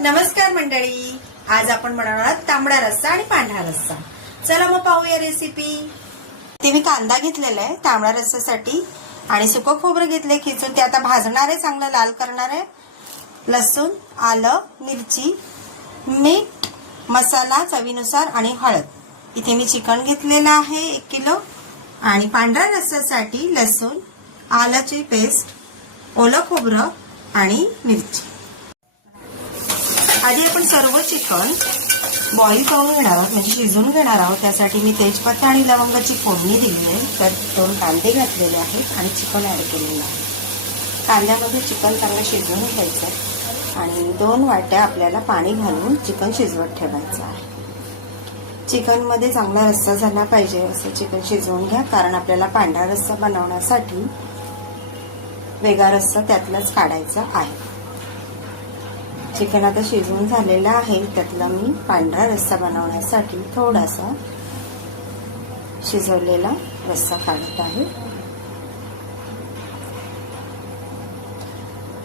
नमस्कार मंडळी. आज आपण बनवणार आहोत तांबडा रस्सा आणि पांढरा रस्सा. चला मग पाहूया रेसिपी ते मी कांदा घेतलेला आहे तांबडा रस्स्यासाठी आणि सुकं खोबरं घेतले खिचून ते आता भाजणार आहे चांगलं लाल करणार आहे. लसूण आलं मिरची मीठ मसाला चवीनुसार आणि हळद. इथे मी चिकन घेतलेलं आहे एक किलो. आणि पांढऱ्या रस्स्यासाठी लसूण आलाची पेस्ट ओलं खोबरं आणि मिरची. आधी आपण सर्व चिकन बॉईल करून घेणार आहोत म्हणजे शिजवून घेणार आहोत. त्यासाठी मी तेजपत्ता आणि लवंगाची फोडणी दिली आहे. तर दोन कांदे घातलेले आहेत आणि चिकन ॲड केलेलं आहे. कांद्यामध्ये चिकन चांगलं शिजवून घ्यायचं आणि दोन वाट्या आपल्याला पाणी घालून चिकन शिजवत ठेवायचं आहे. चिकनमध्ये चांगला रस्सा झाला पाहिजे. असं चिकन शिजवून घ्या कारण आपल्याला पांढरा रस्सा बनवण्यासाठी वेगळा रस्सा त्यातलाच काढायचा आहे. चिकन आता शिजवून झालेलं आहे. त्यातला मी पांढरा रस्सा बनवण्यासाठी थोडासा शिजवलेला रस्सा काढत आहे.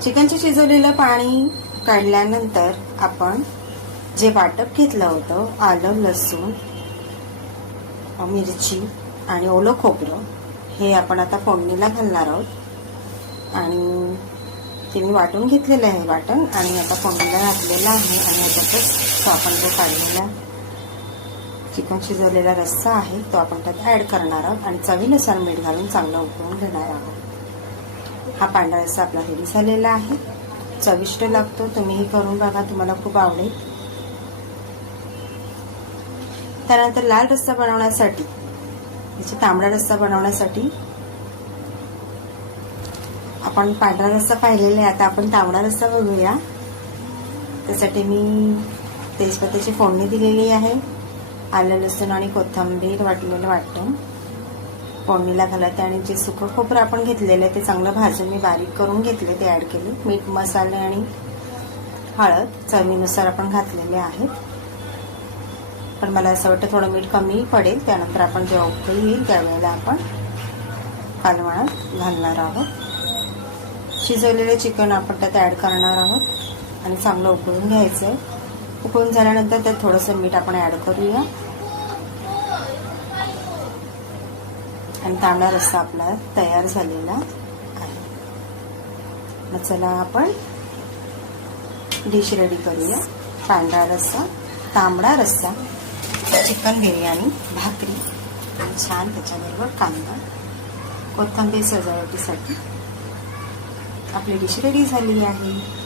चिकनचे शिजवलेलं पाणी काढल्यानंतर आपण जे वाटप घेतलं होतं आलं लसूण मिरची आणि ओलं खोबरं हे आपण आता फोडणीला घालणार आहोत. आणि ते मी वाटून घेतलेलं आहे वाटण आणि आता फोडणीला घातलेलं आहे आणि याच्यातच तो आपण जो काढलेला चिकन शिजवलेला रस्सा आहे तो आपण त्यात ॲड करणार आहोत आणि चवीनुसार मीठ घालून चांगला उकळून घेणार आहोत. हा पांढरा रस्सा आपला रेडी झालेला आहे. चविष्ट लागतो तुम्हीही करून बघा तुम्हाला खूप आवडेल. त्यानंतर लाल रस्सा बनवण्यासाठी याचा तांबडा रस्सा बनवण्यासाठी आपण पांढरा रस्सा पाहिलेला आहे आता आपण तांबडा रस्सा बघूया. त्यासाठी मी तेजपत्त्याची फोडणी दिलेली आहे. आलं लसूण आणि कोथिंबीर वाटलेलं वाटतं फोडणीला घालते आणि जे सुकं खोबरं आपण घेतलेलं आहे ते चांगलं भाजून मी बारीक करून घेतले ते ॲड केले. मीठ मसाले आणि हळद चवीनुसार आपण घातलेले आहेत. पण मला असं वाटतं थोडं मीठ कमी पडेल त्यानंतर आपण जेव्हा उकळी येईल त्यावेळेला आपण कालवणात घालणार आहोत. शिजवलेलं चिकन आपण त्यात ॲड करणार आहोत. आणि चांगलं उकळून घ्यायचं आहे उकळून झाल्यानंतर त्यात थोडंसं मीठ आपण ॲड करूया. आणि तांबडा रस्सा आपला तयार झालेला आहे. मग चला आपण डिश रेडी करूया. पांढरा रस्सा तांबडा रस्सा चिकन बिर्याणी भाकरी. आणि छान त्याच्याबरोबर कांदा. कोथिंबीर सजावटीसाठी आपली डिश रेडी झाली आहे.